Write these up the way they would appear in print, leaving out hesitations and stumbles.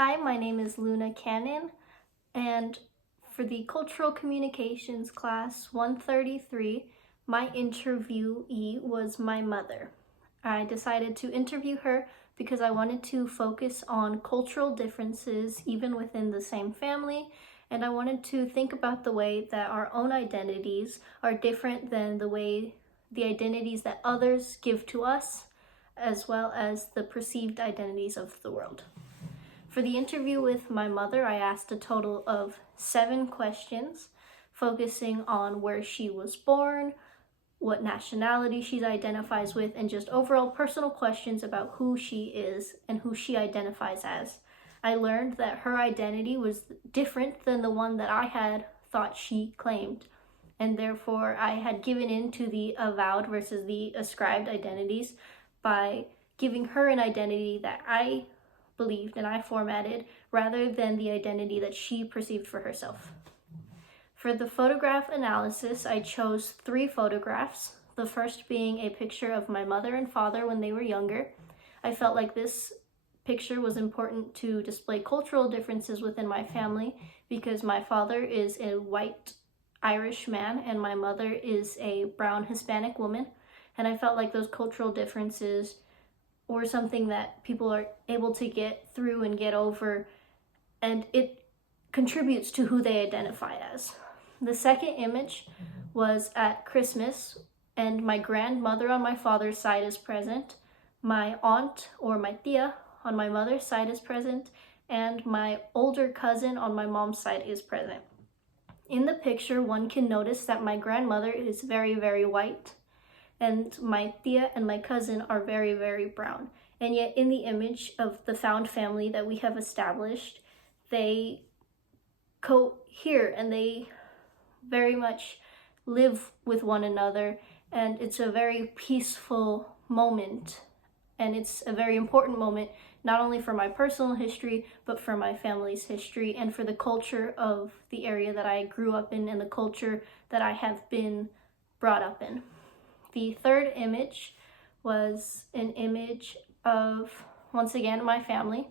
Hi, my name is Luna Cannon, and for the Cultural Communications class 133, my interviewee was my mother. I decided to interview her because I wanted to focus on cultural differences even within the same family, and I wanted to think about the way that our own identities are different than the identities that others give to us, as well as the perceived identities of the world. For the interview with my mother, I asked a total of 7 questions, focusing on where she was born, what nationality she identifies with, and just overall personal questions about who she is and who she identifies as. I learned that her identity was different than the one that I had thought she claimed, and therefore I had given in to the avowed versus the ascribed identities by giving her an identity that I believed and I formatted rather than the identity that she perceived for herself. For the photograph analysis, I chose 3 photographs, the first being a picture of my mother and father when they were younger. I felt like this picture was important to display cultural differences within my family because my father is a white Irish man and my mother is a brown Hispanic woman, and I felt like those cultural differences or something that people are able to get through and get over, and it contributes to who they identify as. The second image was at Christmas, and my grandmother on my father's side is present, my aunt or my tia on my mother's side is present, and my older cousin on my mom's side is present. In the picture, one can notice that my grandmother is very, very white, and my tia and my cousin are very, very brown. And yet in the image of the found family that we have established, they cohere and they very much live with one another, and it's a very peaceful moment, and it's a very important moment not only for my personal history but for my family's history and for the culture of the area that I grew up in and the culture that I have been brought up in. The third image was an image of, once again, my family.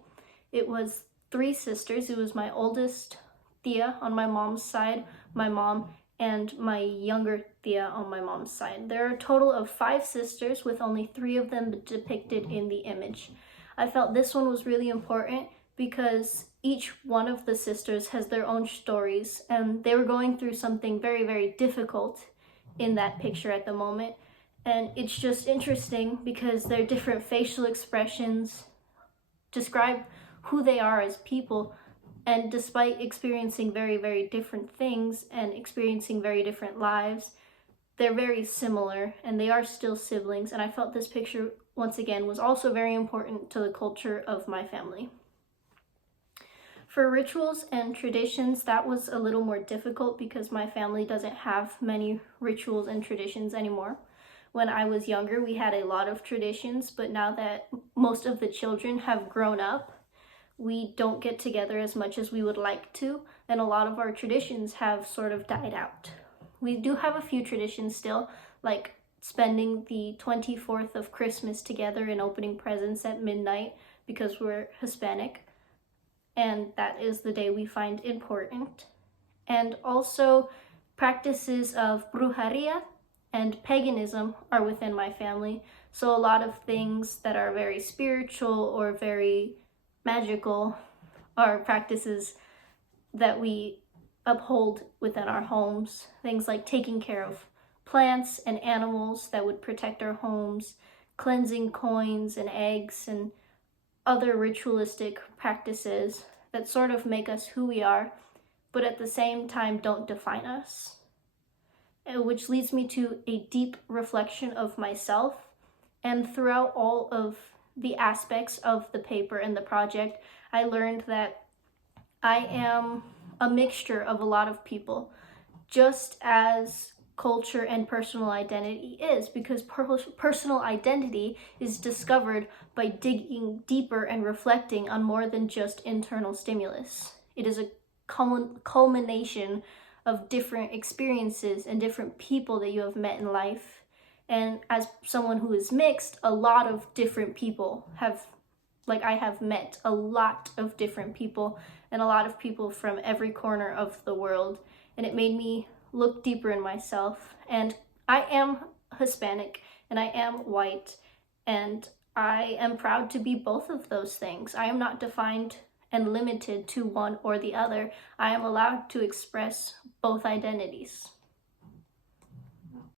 It was 3 sisters. It was my oldest tia on my mom's side, my mom, and my younger tia on my mom's side. There are a total of 5 sisters with only 3 of them depicted in the image. I felt this one was really important because each one of the sisters has their own stories, and they were going through something very, very difficult in that picture at the moment. And it's just interesting because their different facial expressions describe who they are as people. And despite experiencing very, very different things and experiencing very different lives, they're very similar and they are still siblings. And I felt this picture, once again, was also very important to the culture of my family. For rituals and traditions, that was a little more difficult because my family doesn't have many rituals and traditions anymore. When I was younger, we had a lot of traditions, but now that most of the children have grown up, we don't get together as much as we would like to, and a lot of our traditions have sort of died out. We do have a few traditions still, like spending the 24th of Christmas together and opening presents at midnight because we're Hispanic, and that is the day we find important. And also practices of brujeria and paganism are within my family. So a lot of things that are very spiritual or very magical are practices that we uphold within our homes. Things like taking care of plants and animals that would protect our homes, cleansing coins and eggs, and other ritualistic practices that sort of make us who we are, but at the same time don't define us. Which leads me to a deep reflection of myself. And throughout all of the aspects of the paper and the project, I learned that I am a mixture of a lot of people, just as culture and personal identity is, because personal identity is discovered by digging deeper and reflecting on more than just internal stimulus. It is a culmination of different experiences and different people that you have met in life. And as someone who is mixed, a lot of different people have like I have met a lot of different people and a lot of people from every corner of the world, and it made me look deeper in myself. And I am Hispanic and I am white, and I am proud to be both of those things. I am not defined and limited to one or the other. I am allowed to express both identities.